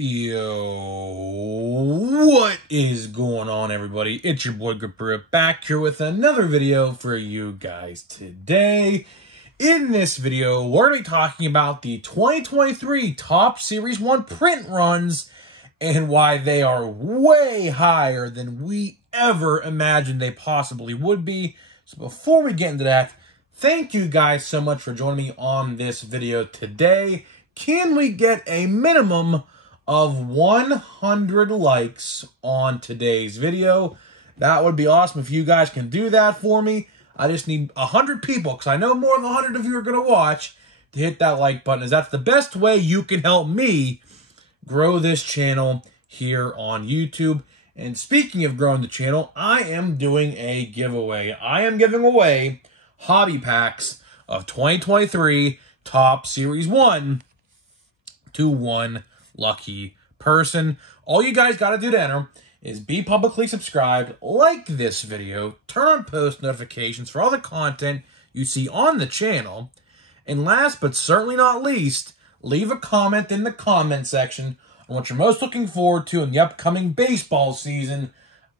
Yo, what is going on, everybody? It's your boy Gripper back here with another video for you guys today. In this video, we're going to be talking about the 2023 Top Series 1 print runs and why they are way higher than we ever imagined they possibly would be. So before we get into that, thank you guys so much for joining me on this video today. Can we get a minimum of 100 likes on today's video? That would be awesome if you guys can do that for me. I just need 100 people, because I know more than 100 of you are going to watch, to hit that like button, as that's the best way you can help me grow this channel here on YouTube. And speaking of growing the channel, I am doing a giveaway. I am giving away hobby packs of 2023 Top Series 1 to one lucky person. All you guys got to do to enter is be publicly subscribed, like this video, turn on post notifications for all the content you see on the channel, and last but certainly not least, leave a comment in the comment section on what you're most looking forward to in the upcoming baseball season.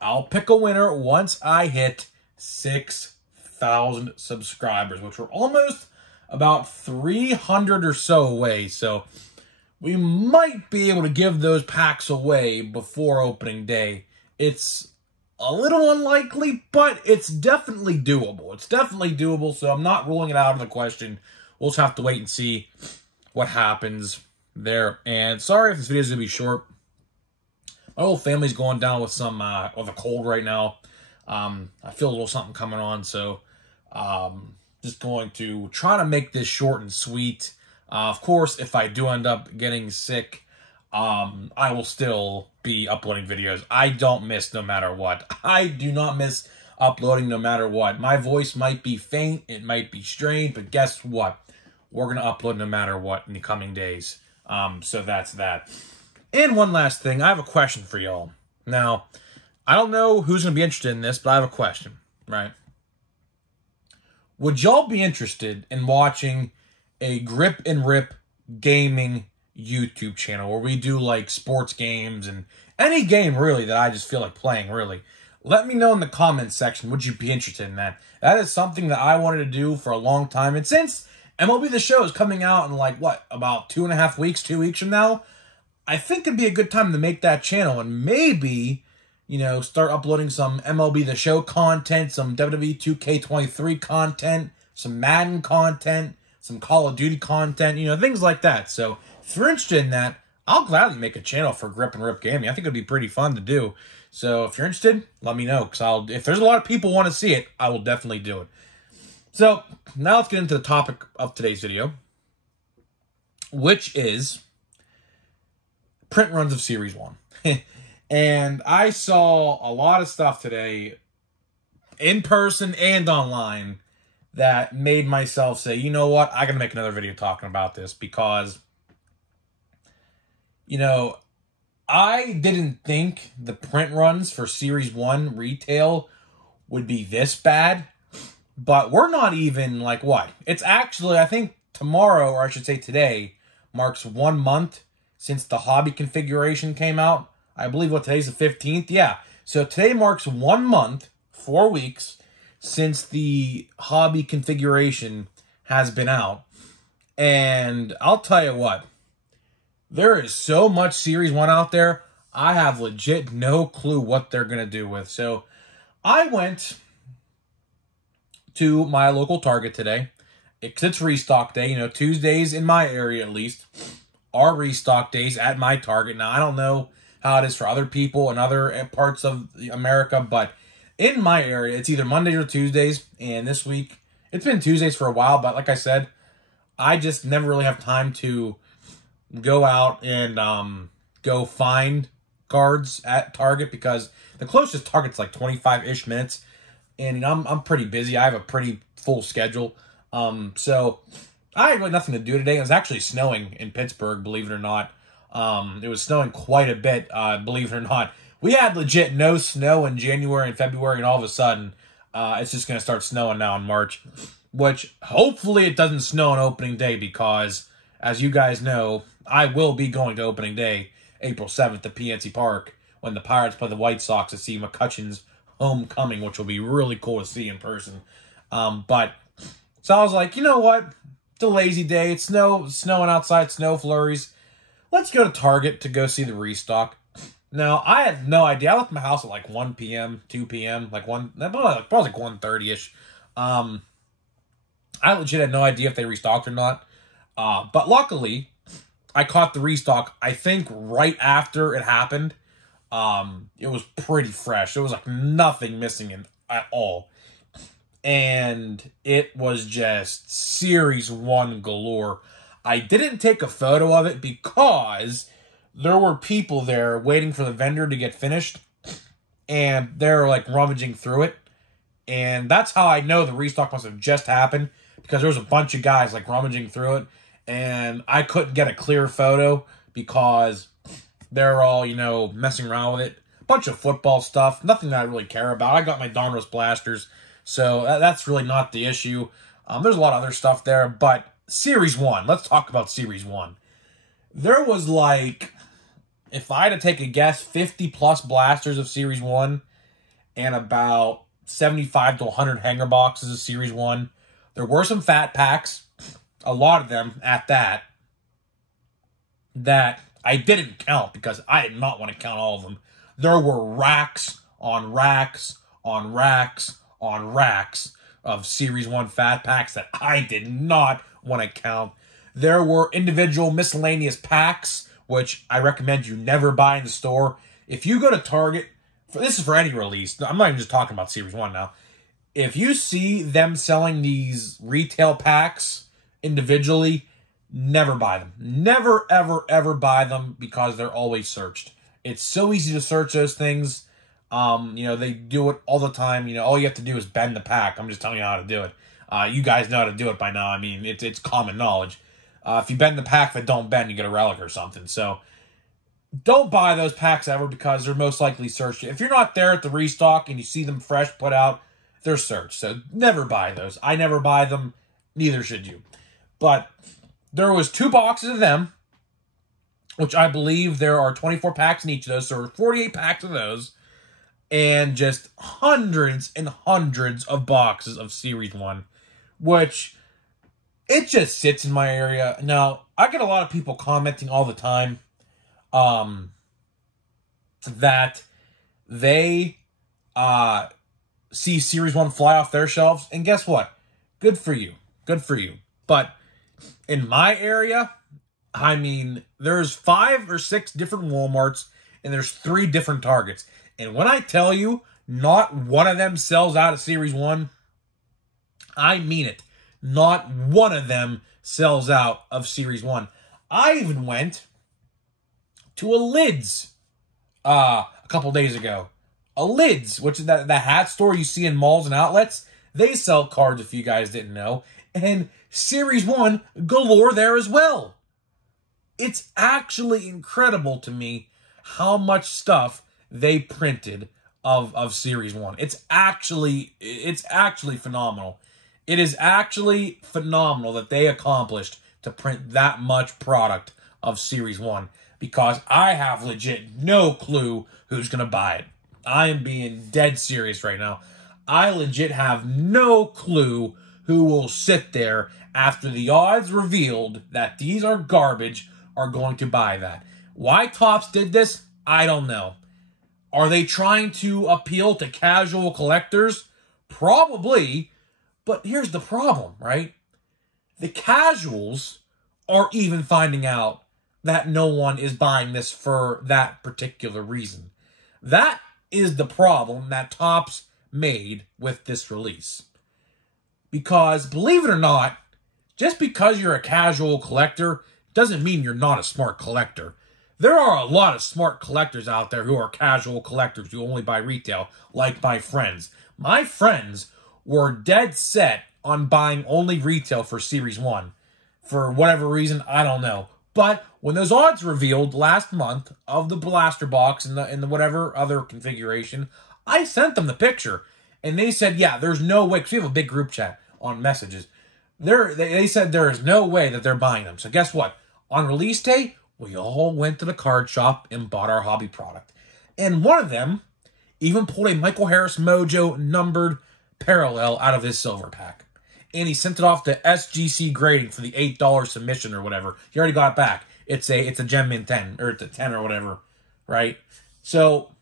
I'll pick a winner once I hit 6,000 subscribers, which we're almost about 300 or so away, so we might be able to give those packs away before opening day. It's a little unlikely, but it's definitely doable. It's definitely doable, so I'm not ruling it out of the question. We'll just have to wait and see what happens there. And sorry if this video is going to be short. My whole family's going down with some with a cold right now. I feel a little something coming on, so just going to try to make this short and sweet. Of course, if I do end up getting sick, I will still be uploading videos. I don't miss no matter what. I do not miss uploading no matter what. My voice might be faint, it might be strained, but guess what? We're going to upload no matter what in the coming days. So that's that. And one last thing, I have a question for y'all. Now, I don't know who's going to be interested in this, but I have a question, right? Would y'all be interested in watching a Grip and Rip gaming YouTube channel where we do like sports games and any game really that I just feel like playing, really? Let me know in the comments section, would you be interested in that? That is something that I wanted to do for a long time, and since MLB The Show is coming out in like, what, about 2.5 weeks, 2 weeks from now, I think it'd be a good time to make that channel and maybe, you know, start uploading some MLB The Show content, some WWE 2K23 content, some Madden content, some Call of Duty content, you know, things like that. So if you're interested in that, I'll gladly make a channel for Grip and Rip Gaming. I think it'd be pretty fun to do. So if you're interested, let me know, because if there's a lot of people who want to see it, I will definitely do it. So now let's get into the topic of today's video, which is print runs of Series 1. And I saw a lot of stuff today, in person and online, that made myself say, you know what, I gotta make another video talking about this, because, you know, I didn't think the print runs for Series 1 retail would be this bad, but we're not even, like, what? It's actually, I think tomorrow, or I should say today, marks 1 month since the hobby configuration came out. I believe, what, today's the 15th? Yeah. So today marks 1 month, 4 weeks, since the hobby configuration has been out. And I'll tell you what, there is so much Series 1 out there, I have legit no clue what they're going to do with. So I went to my local Target today, because it's restock day. You know, Tuesdays in my area at least are restock days at my Target. Now, I don't know how it is for other people in other parts of America, but in my area, it's either Mondays or Tuesdays, and this week, it's been Tuesdays for a while, but like I said, I just never really have time to go out and go find cards at Target, because the closest Target's like 25-ish minutes, and I'm pretty busy. I have a pretty full schedule, so I had really nothing to do today. It was actually snowing in Pittsburgh, believe it or not. It was snowing quite a bit, believe it or not. We had legit no snow in January and February, and all of a sudden, it's just going to start snowing now in March, which hopefully it doesn't snow on opening day, because, as you guys know, I will be going to opening day April 7th at PNC Park when the Pirates play the White Sox to see McCutcheon's homecoming, which will be really cool to see in person. So I was like, you know what? It's a lazy day. It's snowing outside, snow flurries. Let's go to Target to go see the restock. Now, I had no idea. I left my house at like 1 p.m., 2 p.m., probably like 1:30-ish. I legit had no idea if they restocked or not. But luckily, I caught the restock, I think, right after it happened. It was pretty fresh. There was like nothing missing at all. And it was just Series 1 galore. I didn't take a photo of it because there were people there waiting for the vendor to get finished. And they're like rummaging through it. And that's how I know the restock must have just happened. Because there was a bunch of guys like rummaging through it. And I couldn't get a clear photo because they're all, messing around with it. A bunch of football stuff. Nothing that I really care about. I got my Donruss blasters. So that's really not the issue. There's a lot of other stuff there. But Series 1. Let's talk about Series 1. There was like, if I had to take a guess, 50-plus blasters of Series 1. And about 75 to 100 hanger boxes of Series 1. There were some fat packs. A lot of them at that I didn't count because I did not want to count all of them. There were racks on racks on racks on racks of Series 1 fat packs that I did not want to count. There were individual miscellaneous packs, which I recommend you never buy in the store. If you go to Target, this is for any release. I'm not even just talking about Series 1 now. If you see them selling these retail packs individually, never buy them. Never, ever, ever buy them because they're always searched. It's so easy to search those things. They do it all the time. All you have to do is bend the pack. I'm just telling you how to do it. You guys know how to do it by now. I mean, it's common knowledge. If you bend the pack that don't bend, you get a relic or something. So don't buy those packs ever because they're most likely searched. If you're not there at the restock and you see them fresh put out, they're searched. So never buy those. I never buy them. Neither should you. But there was 2 boxes of them, which I believe there are 24 packs in each of those. So there were 48 packs of those. And just hundreds and hundreds of boxes of Series 1, which it just sits in my area. Now, I get a lot of people commenting all the time that they see Series 1 fly off their shelves. And guess what? Good for you. Good for you. But in my area, I mean, there's 5 or 6 different Walmarts and there's 3 different Targets. And when I tell you not one of them sells out of Series 1, I mean it. Not one of them sells out of Series 1. I even went to a Lids a couple days ago. A Lids, which is the hat store you see in malls and outlets. They sell cards, if you guys didn't know. And Series 1 galore there as well. It's actually incredible to me how much stuff they printed of Series 1. It's actually phenomenal. It is actually phenomenal that they accomplished to print that much product of Series 1 because I have legit no clue who's going to buy it. I am being dead serious right now. I legit have no clue who will sit there after the odds revealed that these are garbage are going to buy that. Why Topps did this, I don't know. Are they trying to appeal to casual collectors? Probably. But here's the problem, right? The casuals are even finding out that no one is buying this for that particular reason. That is the problem that Topps made with this release. Because, believe it or not, just because you're a casual collector doesn't mean you're not a smart collector. There are a lot of smart collectors out there who are casual collectors who only buy retail, like my friends. My friends were dead set on buying only retail for Series 1. For whatever reason, I don't know. But when those odds revealed last month of the blaster box in the whatever other configuration, I sent them the picture. And they said, yeah, there's no way, because we have a big group chat on messages. They said there is no way that they're buying them. So guess what? On release day, we all went to the card shop and bought our hobby product. And one of them even pulled a Michael Harris Mojo numbered parallel out of his silver pack. And he sent it off to SGC grading for the $8 submission or whatever. He already got it back. It's a Gem Mint 10, or it's a 10 or whatever, right? So,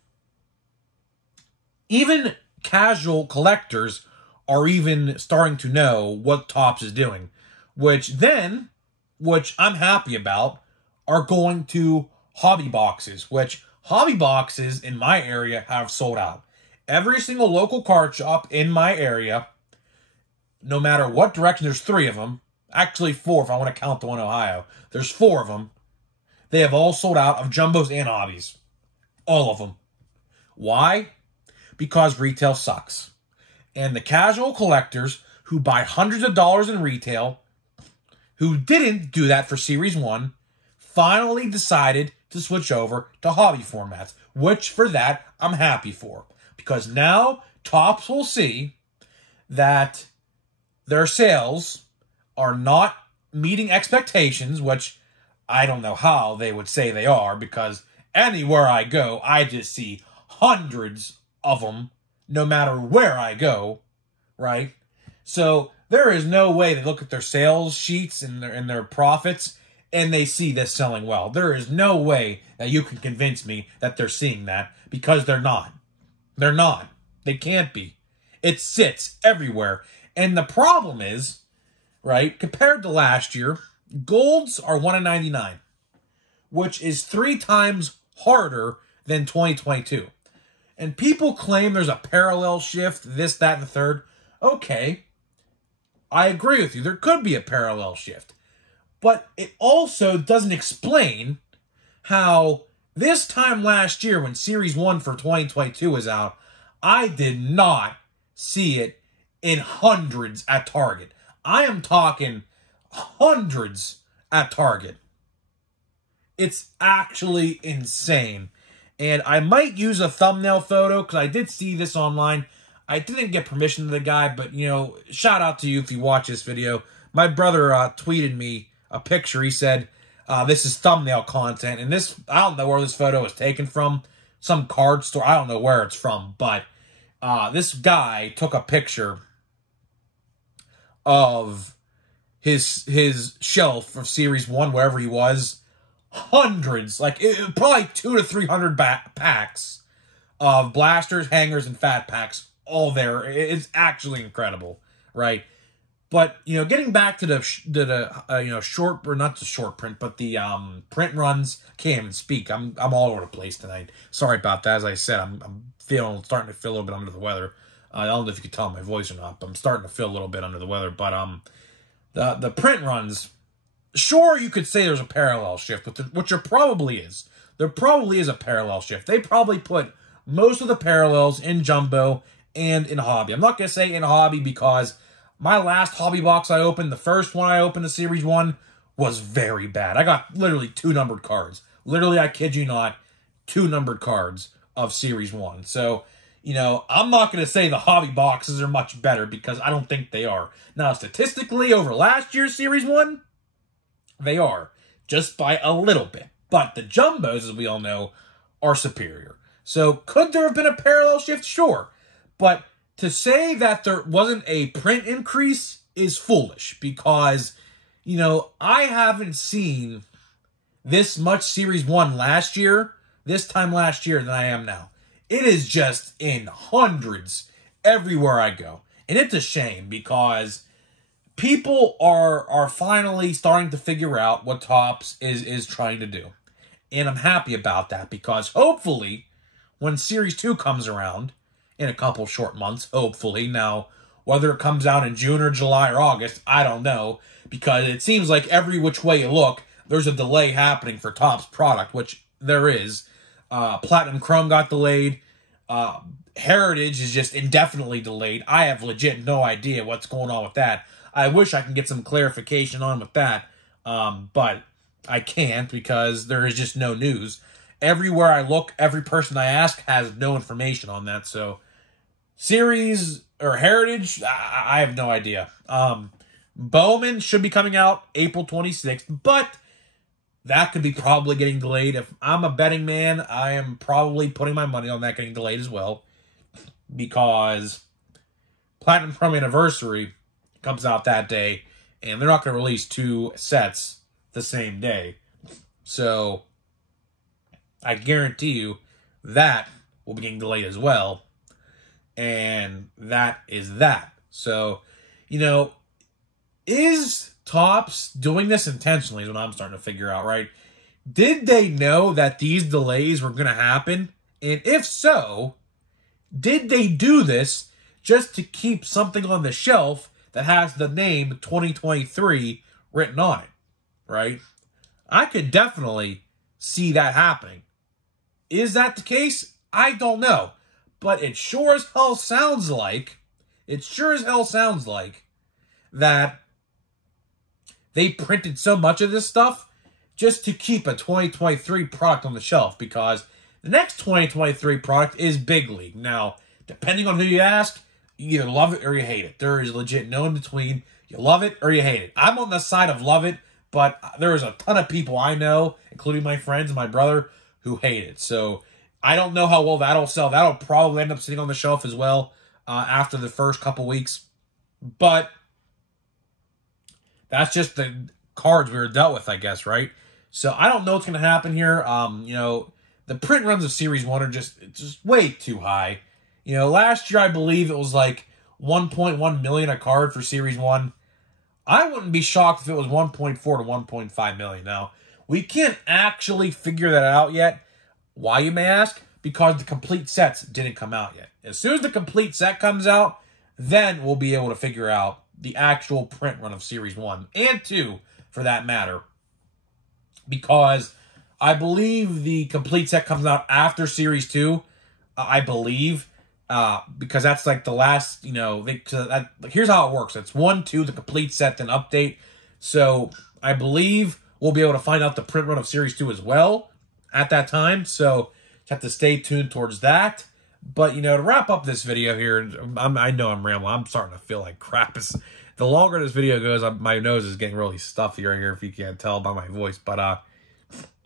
even casual collectors are even starting to know what Topps is doing. Which I'm happy about, are going to hobby boxes, which hobby boxes in my area have sold out. Every single local card shop in my area, no matter what direction, there's 3 of them. Actually 4 if I want to count the one in Ohio. There's 4 of them. They have all sold out of jumbos and hobbies. All of them. Why? Because retail sucks. And the casual collectors who buy hundreds of dollars in retail, who didn't do that for Series 1, finally decided to switch over to hobby formats, which for that I'm happy for. Because now Topps will see that their sales are not meeting expectations, which I don't know how they would say they are, because anywhere I go, I just see hundreds of them, no matter where I go, right? So there is no way they look at their sales sheets and their profits and they see this selling well. There is no way that you can convince me that they're seeing that, because they're not. They're not. They can't be. It sits everywhere. And the problem is, right, compared to last year, golds are $1.99, which is 3 times harder than 2022. And people claim there's a parallel shift, this, that, and the third. Okay, I agree with you. There could be a parallel shift. But it also doesn't explain how this time last year when Series 1 for 2022 was out, I did not see it in hundreds at Target. I am talking hundreds at Target. It's actually insane. And I might use a thumbnail photo because I did see this online. I didn't get permission to the guy, but, you know, shout out to you if you watch this video. My brother tweeted me a picture. He said, this is thumbnail content. And this, I don't know where this photo was taken from. Some card store. I don't know where it's from. But this guy took a picture of his shelf of Series 1, wherever he was. Hundreds, like probably 200 to 300 packs of blasters, hangers, and fat packs all there. It's actually incredible, right? But, you know, getting back to the you know, short, or not the short print, but the print runs. Can't even speak. I'm all over the place tonight. Sorry about that. As I said, I'm starting to feel a little bit under the weather. I don't know if you can tell my voice or not, but I'm starting to feel a little bit under the weather. But the print runs. Sure, you could say there's a parallel shift, which there probably is. There probably is a parallel shift. They probably put most of the parallels in jumbo and in hobby. I'm not going to say in hobby because my last hobby box I opened, the first one I opened, the Series 1, was very bad. I got literally 2 numbered cards. Literally, I kid you not, 2 numbered cards of Series 1. So, you know, I'm not going to say the hobby boxes are much better because I don't think they are. Now, statistically, over last year's Series 1, they are, just by a little bit. But the jumbos, as we all know, are superior. So, could there have been a parallel shift? Sure. But to say that there wasn't a print increase is foolish. Because, you know, I haven't seen this much Series 1 last year, this time last year, than I am now. It is just in hundreds everywhere I go. And it's a shame because people are finally starting to figure out what Topps is trying to do. And I'm happy about that because hopefully when Series 2 comes around in a couple short months, hopefully. Now, whether it comes out in June or July or August, I don't know. Because it seems like every which way you look, there's a delay happening for Topps product, which there is. Platinum Chrome got delayed. Heritage is just indefinitely delayed. I have legit no idea what's going on with that. I wish I can get some clarification on with that, but I can't because there is just no news. Everywhere I look, every person I ask has no information on that. So, Series or Heritage, I have no idea. Bowman should be coming out April 26th, but that could be probably getting delayed. If I'm a betting man, I am probably putting my money on that getting delayed as well, because Platinum Chrome Anniversary comes out that day, and they're not going to release 2 sets the same day. So I guarantee you that will be getting delayed as well. And that is that. So, you know, is Topps doing this intentionally is what I'm starting to figure out, right? Did they know that these delays were going to happen? And if so, did they do this just to keep something on the shelf that has the name 2023 written on it, right? I could definitely see that happening. Is that the case? I don't know. But it sure as hell sounds like, that they printed so much of this stuff just to keep a 2023 product on the shelf, because the next 2023 product is Big League. Now, depending on who you ask, you either love it or you hate it. There is legit no in between. You love it or you hate it. I'm on the side of love it, but there is a ton of people I know, including my friends and my brother, who hate it. So I don't know how well that'll sell. That'll probably end up sitting on the shelf as well after the first couple weeks. But that's just the cards we were dealt with, I guess, right? So I don't know what's going to happen here. You know, the print runs of Series 1 are just way too high. You know, last year I believe it was like 1.1 million a card for Series 1. I wouldn't be shocked if it was 1.4 to 1.5 million. Now, we can't actually figure that out yet. Why, you may ask? Because the complete sets didn't come out yet. As soon as the complete set comes out, then we'll be able to figure out the actual print run of Series 1 and 2, for that matter. Because I believe the complete set comes out after Series 2, I believe. Because that's like the last, you know, here's how it works. It's 1, 2, the complete set, then update. So I believe we'll be able to find out the print run of Series 2 as well at that time. So just have to stay tuned towards that. But, you know, to wrap up this video here, I know I'm rambling. I'm starting to feel like crap. The longer this video goes, my nose is getting really stuffy right here, if you can't tell by my voice. But I'm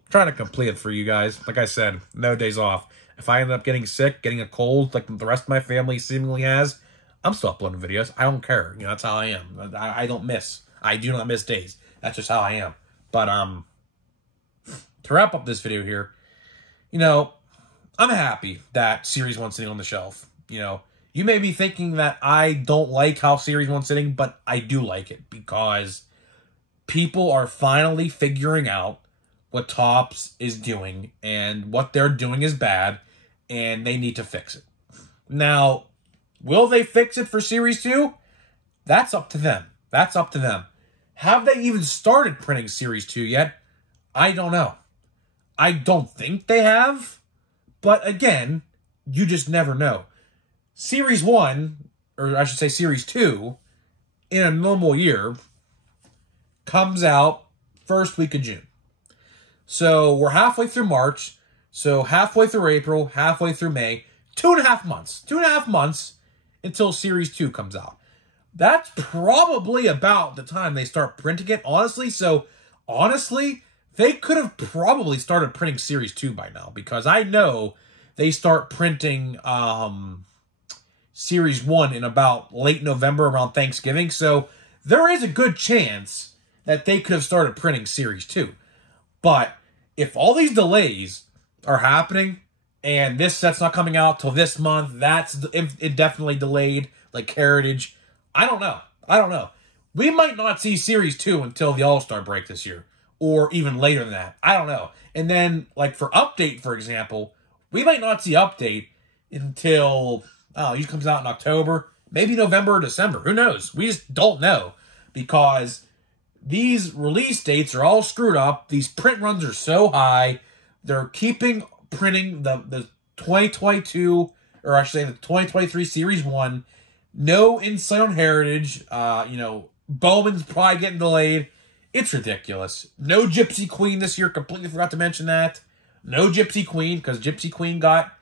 trying to complete it for you guys. Like I said, no days off. If I end up getting sick, getting a cold, like the rest of my family seemingly has, I'm still uploading videos. I don't care. You know, that's how I am. I don't miss. I do not miss days. That's just how I am. But to wrap up this video here, you know, I'm happy that Series 1's sitting on the shelf. You know, you may be thinking that I don't like how Series 1's sitting, but I do like it, because people are finally figuring out what Topps is doing, and what they're doing is bad, and they need to fix it. Now, will they fix it for Series 2? That's up to them. That's up to them. Have they even started printing Series 2 yet? I don't know. I don't think they have. But again, you just never know. Series 1, or I should say Series 2, in a normal year, comes out first week of June. So we're halfway through March. So halfway through April, halfway through May. 2.5 months. 2.5 months until Series 2 comes out. That's probably about the time they start printing it, honestly. So, honestly, they could have probably started printing Series 2 by now, because I know they start printing Series 1 in about late November, around Thanksgiving. So, there is a good chance that they could have started printing Series 2. But if all these delays are happening, and this set's not coming out till this month, that's indefinitely delayed, like Heritage, I don't know. I don't know. We might not see Series 2 until the All-Star break this year, or even later than that. I don't know. And then, like, for Update, for example, we might not see Update until, it comes out in October, maybe November or December. Who knows? We just don't know, because these release dates are all screwed up. These print runs are so high. They're keeping printing the 2022, or I should say the 2023 Series 1. No insight on Heritage. You know, Bowman's probably getting delayed. It's ridiculous. No Gypsy Queen this year. Completely forgot to mention that. No Gypsy Queen, because Gypsy Queen got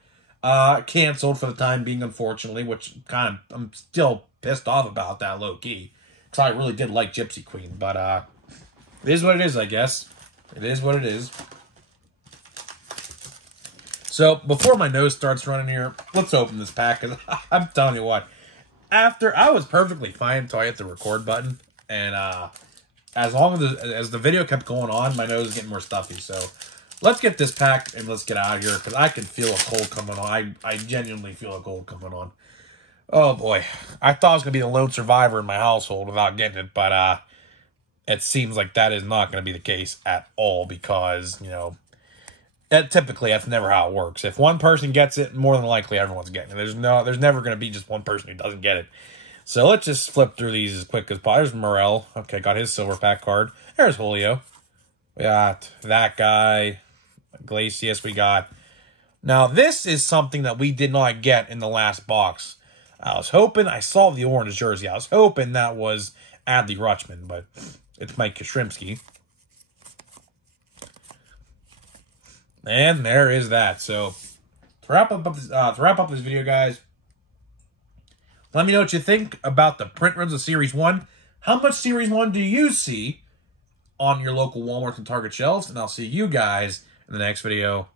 canceled for the time being, unfortunately, which I'm still pissed off about that, low-key. Because I really did like Gypsy Queen. But it is what it is, I guess. It is what it is. So, before my nose starts running here, let's open this pack. Because I'm telling you what, after I was perfectly fine until I hit the record button. And as long as the video kept going on, my nose is getting more stuffy. So, let's get this pack and let's get out of here. Because I can feel a cold coming on. I genuinely feel a cold coming on. Oh, boy. I thought I was going to be the lone survivor in my household without getting it. But it seems like that is not going to be the case at all. Because, you know, typically that's never how it works. If one person gets it, more than likely everyone's getting it. There's never going to be just one person who doesn't get it. So let's just flip through these as quick as possible. There's Morel. Okay, got his silver pack card. There's Julio. We got that guy. Iglesias we got. Now, this is something that we did not get in the last box. I was hoping, I saw the orange jersey. I was hoping that was Adley Rutschman, but it's Mike Yastrzemski. And there is that. So, to wrap up this video, guys, let me know what you think about the print runs of Series 1. How much Series 1 do you see on your local Walmart and Target shelves? And I'll see you guys in the next video.